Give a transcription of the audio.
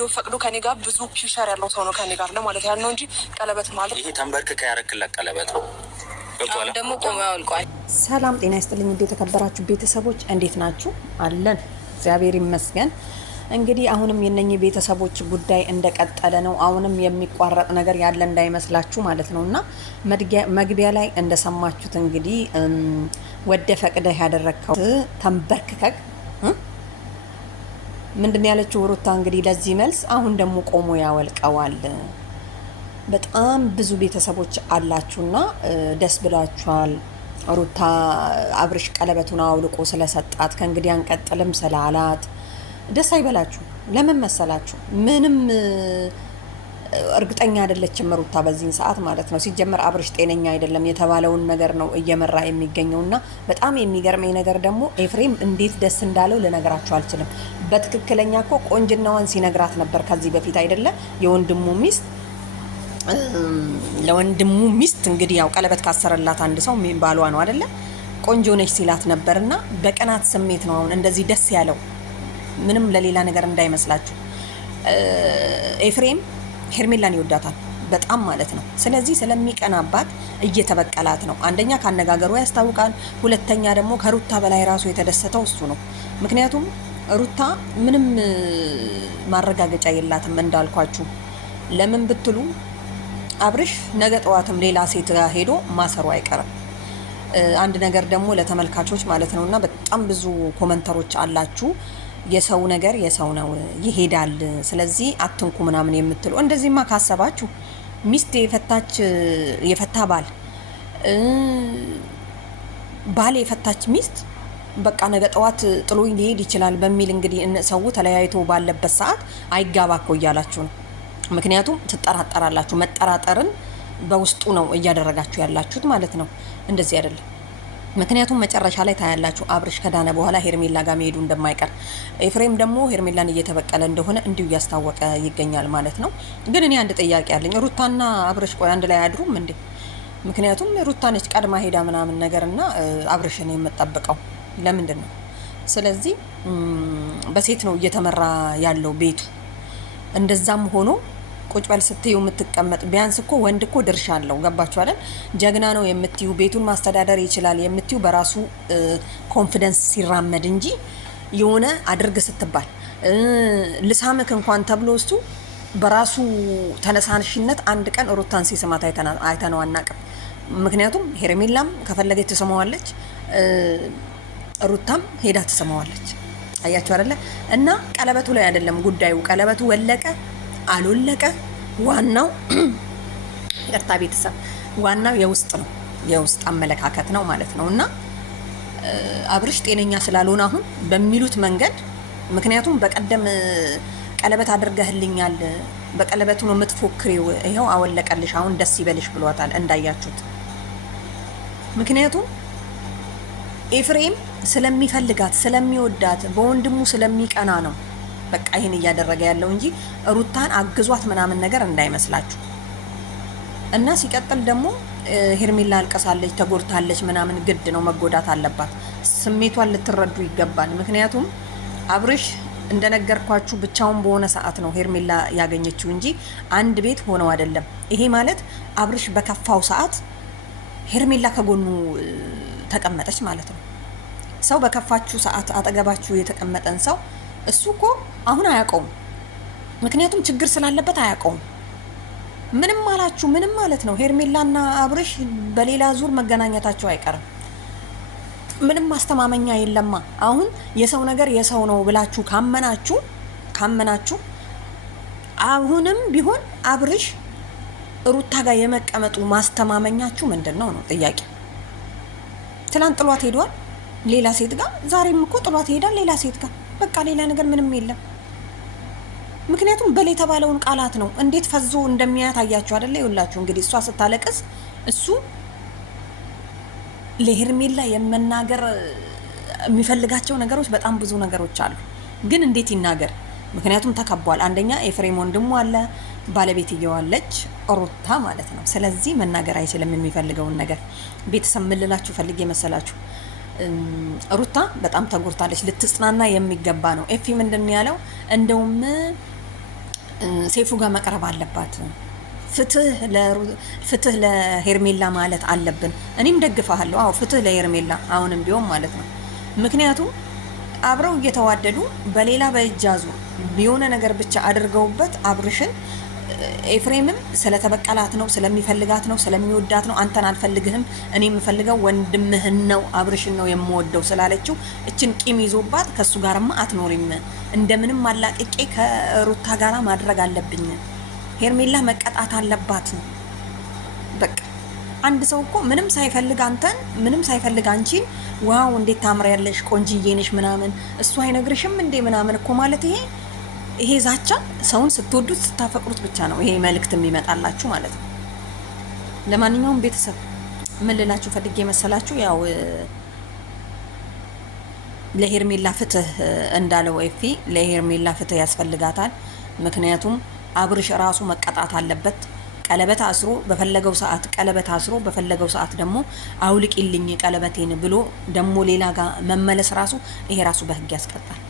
ወዶ ፈቅዶ ከኔ ጋር ብዙ ፊውቸር ያለው ሰው ነው ከኔ ጋር ለማለት ያህል ነው እንጂ ቀለበት ማለት ይሄ ተንበርክከ ያረክላት ቀለበት ነው። ደግሞ ቆሞ ያውልቋል። ሰላም ጤና ይስጥልኝ። እንዴት የተከበራችሁ ቤተሰቦች እንዴት ናችሁ? አለን እግዚአብሔር ይመስገን። እንግዲህ አሁንም የነኚህ ቤተሰቦች ጉዳይ እንደቀጠለ ነው። አሁንም የሚቋረጥ ነገር ያለ እንዳይመስላችሁ ማለት ነውና መግቢያ ላይ እንደሰማችሁት እንግዲህ ወደ ፈቅደህ ያደረከው ተንበርክከክ ምንድን ያለችው ሩታ እንግዲህ ለዚህ መልስ አሁን ደግሞ ቆሞ ያወልቀዋል። በጣም ብዙ ቤተሰቦች አላችሁና ደስ ብላችኋል። ሩታ አብርሽ ቀለበቱን አውልቆ ስለሰጣት ከእንግዲህ አንቀጥልም ስላላት ደስ አይበላችሁ። ለምን መሰላችሁ? ምንም እርግጠኛ አይደለችም ሩታ በዚህን ሰዓት ማለት ነው። ሲጀመር አብርሽ ጤነኛ አይደለም የተባለውን ነገር ነው እየመራ የሚገኘውና በጣም የሚገርመኝ ነገር ደግሞ ኤፍሬም እንዴት ደስ እንዳለው ልነግራችሁ አልችልም። በትክክለኛ እኮ ቆንጅናዋን ሲነግራት ነበር ከዚህ በፊት አይደለ? ለወንድሙ ሚስት እንግዲህ ያው ቀለበት ካሰረላት አንድ ሰው ባሏ ነው አይደለ? ቆንጆ ነች ሲላት ነበርና በቅናት ስሜት ነው አሁን እንደዚህ ደስ ያለው። ምንም ለሌላ ነገር እንዳይመስላችሁ። ኤፍሬም ሄርሜላን ይወዳታል በጣም ማለት ነው። ስለዚህ ስለሚቀናባት እየተበቀላት ነው። አንደኛ ካነጋገሩ ያስታውቃል፣ ሁለተኛ ደግሞ ከሩታ በላይ ራሱ የተደሰተው እሱ ነው። ምክንያቱም ሩታ ምንም ማረጋገጫ የላትም እንዳልኳችሁ። ለምን ብትሉ አብርሽ ነገ ጠዋትም ሌላ ሴት ጋር ሄዶ ማሰሩ አይቀርም። አንድ ነገር ደግሞ ለተመልካቾች ማለት ነውና በጣም ብዙ ኮመንተሮች አላችሁ የሰው ነገር የሰው ነው ይሄዳል፣ ስለዚህ አትንኩ ምናምን የምትሉ እንደዚህማ ካሰባችሁ ሚስት የፈታ ባል የፈታች ሚስት በቃ ነገ ጠዋት ጥሎኝ ሊሄድ ይችላል በሚል እንግዲህ ሰው ተለያይቶ ባለበት ሰዓት አይጋባ እኮ እያላችሁ ነው። ምክንያቱም ትጠራጠራላችሁ። መጠራጠርን በውስጡ ነው እያደረጋችሁ ያላችሁት ማለት ነው። እንደዚህ አይደለም። ምክንያቱም መጨረሻ ላይ ታያላችሁ አብርሽ ከዳነ በኋላ ሄርሜላ ጋር መሄዱ እንደማይቀር፣ ኤፍሬም ደግሞ ሄርሜላን እየተበቀለ እንደሆነ እንዲሁ እያስታወቀ ይገኛል ማለት ነው። ግን እኔ አንድ ጥያቄ አለኝ። ሩታና አብርሽ ቆይ አንድ ላይ አያድሩም እንዴ? ምክንያቱም ሩታ ነች ቀድማ ሄዳ ምናምን ነገርና አብርሽን የምጠብቀው ለምንድን ነው? ስለዚህ በሴት ነው እየተመራ ያለው ቤቱ። እንደዛም ሆኖ ቁጭ በል ስትዩ የምትቀመጥ ቢያንስ እኮ ወንድ እኮ ድርሻ አለው። ገባችሁ አይደል? ጀግና ነው የምትዩ ቤቱን ማስተዳደር ይችላል የምትዩ በራሱ ኮንፊደንስ ሲራመድ እንጂ የሆነ አድርግ ስትባል ልሳምክ እንኳን ተብሎ እሱ በራሱ ተነሳሽነት አንድ ቀን ሩታን ሲስማት አይተነው አናውቅም። ምክንያቱም ሄርሜላም ከፈለገች ትስማዋለች፣ ሩታም ሄዳ ትስማዋለች። አያችሁ አይደለ? እና ቀለበቱ ላይ አይደለም ጉዳዩ። ቀለበቱ ወለቀ አልወለቀ ዋናው ይቅርታ ቤተሰብ፣ ዋናው የውስጥ ነው፣ የውስጥ አመለካከት ነው ማለት ነው። እና አብርሽ ጤነኛ ስላልሆነ አሁን በሚሉት መንገድ፣ ምክንያቱም በቀደም ቀለበት አድርገህልኛል፣ በቀለበቱ ነው የምትፎክሪው፣ ይኸው አወለቀልሽ፣ አሁን ደስ ይበልሽ ብሏታል እንዳያችሁት። ምክንያቱም ኤፍሬም ስለሚፈልጋት ስለሚወዳት በወንድሙ ስለሚቀና ነው በቃ ይሄን እያደረገ ያለው እንጂ ሩታን አግዟት ምናምን ነገር እንዳይመስላችሁ። እና ሲቀጥል ደግሞ ሄርሜላ አልቀሳለች፣ ተጎድታለች ምናምን፣ ግድ ነው መጎዳት አለባት። ስሜቷን ልትረዱ ይገባል። ምክንያቱም አብርሽ እንደነገርኳችሁ ብቻውን በሆነ ሰዓት ነው ሄርሜላ ያገኘችው እንጂ አንድ ቤት ሆነው አይደለም። ይሄ ማለት አብርሽ በከፋው ሰዓት ሄርሜላ ከጎኑ ተቀመጠች ማለት ነው። ሰው በከፋችሁ ሰዓት አጠገባችሁ የተቀመጠን ሰው እሱ እኮ አሁን አያውቀውም። ምክንያቱም ችግር ስላለበት አያውቀውም። ምንም አላችሁ ምንም ማለት ነው። ሄርሜላና አብርሽ በሌላ ዙር መገናኘታቸው አይቀርም። ምንም ማስተማመኛ የለማ። አሁን የሰው ነገር የሰው ነው ብላችሁ ካመናችሁ አሁንም ቢሆን አብርሽ ሩታ ጋር የመቀመጡ ማስተማመኛችሁ ምንድን ነው ነው ጥያቄ። ትላንት ጥሏት ሄዷል ሌላ ሴት ጋር፣ ዛሬም እኮ ጥሏት ሄዳል ሌላ ሴት ጋር። በቃ ሌላ ነገር ምንም የለም። ምክንያቱም በል የተባለውን ቃላት ነው። እንዴት ፈዞ እንደሚያያት አያችሁ አይደለ? ይኸውላችሁ እንግዲህ እሷ ስታለቅስ እሱ ለሄርሜላ የመናገር የሚፈልጋቸው ነገሮች በጣም ብዙ ነገሮች አሉ። ግን እንዴት ይናገር? ምክንያቱም ተከቧል። አንደኛ ኤፍሬም ወንድሙ አለ፣ ባለቤትየው አለች ሩታ ማለት ነው። ስለዚህ መናገር አይችልም የሚፈልገውን ነገር። ቤተሰብ ምን ልላችሁ ፈልጌ መሰላችሁ? ሩታ በጣም ተጎድታለች። ልትጽናና የሚገባ ነው። ኤፊ ምንድን ያለው እንደውም ሴፉ ጋር መቅረብ አለባት። ፍትህ ለሄርሜላ ማለት አለብን። እኔም ደግፋለሁ። አዎ ፍትህ ለሄርሜላ አሁንም ቢሆን ማለት ነው። ምክንያቱም አብረው እየተዋደዱ በሌላ በእጅ አዙር የሆነ ነገር ብቻ አድርገውበት አብርሽን ኤፍሬምም ስለተበቀላት ነው፣ ስለሚፈልጋት ነው፣ ስለሚወዳት ነው። አንተን አልፈልግህም፣ እኔ የምፈልገው ወንድምህን ነው፣ አብርሽን ነው የምወደው ስላለችው እችን ቂም ይዞባት ከሱ ጋርማ አትኖሪም፣ እንደምንም አላቅቄ ከሩታ ጋራ ማድረግ አለብኝ፣ ሄርሜላ መቀጣት አለባት። በቃ አንድ ሰው እኮ ምንም ሳይፈልግ አንተን ምንም ሳይፈልግ አንቺን ዋው እንዴት ታምሪያለሽ ቆንጂዬ ነሽ ምናምን እሱ አይነግርሽም እንዴ ምናምን እኮ ማለት ይሄ ዛቻ ሰውን ስትወዱት ስታፈቅሩት ብቻ ነው ይሄ መልእክት የሚመጣላችሁ ማለት ነው። ለማንኛውም ቤተሰብ ምን ልላችሁ ፈልጌ መሰላችሁ፣ ያው ለሄርሜላ ፍትህ እንዳለው ኤፊ ለሄርሜላ ፍትህ ያስፈልጋታል። ምክንያቱም አብርሽ ራሱ መቀጣት አለበት። ቀለበት አስሮ በፈለገው ሰዓት ቀለበት አስሮ በፈለገው ሰዓት ደግሞ አውልቂልኝ ቀለበቴን ብሎ ደግሞ ሌላ ጋር መመለስ ራሱ ይሄ ራሱ በህግ ያስቀጣል።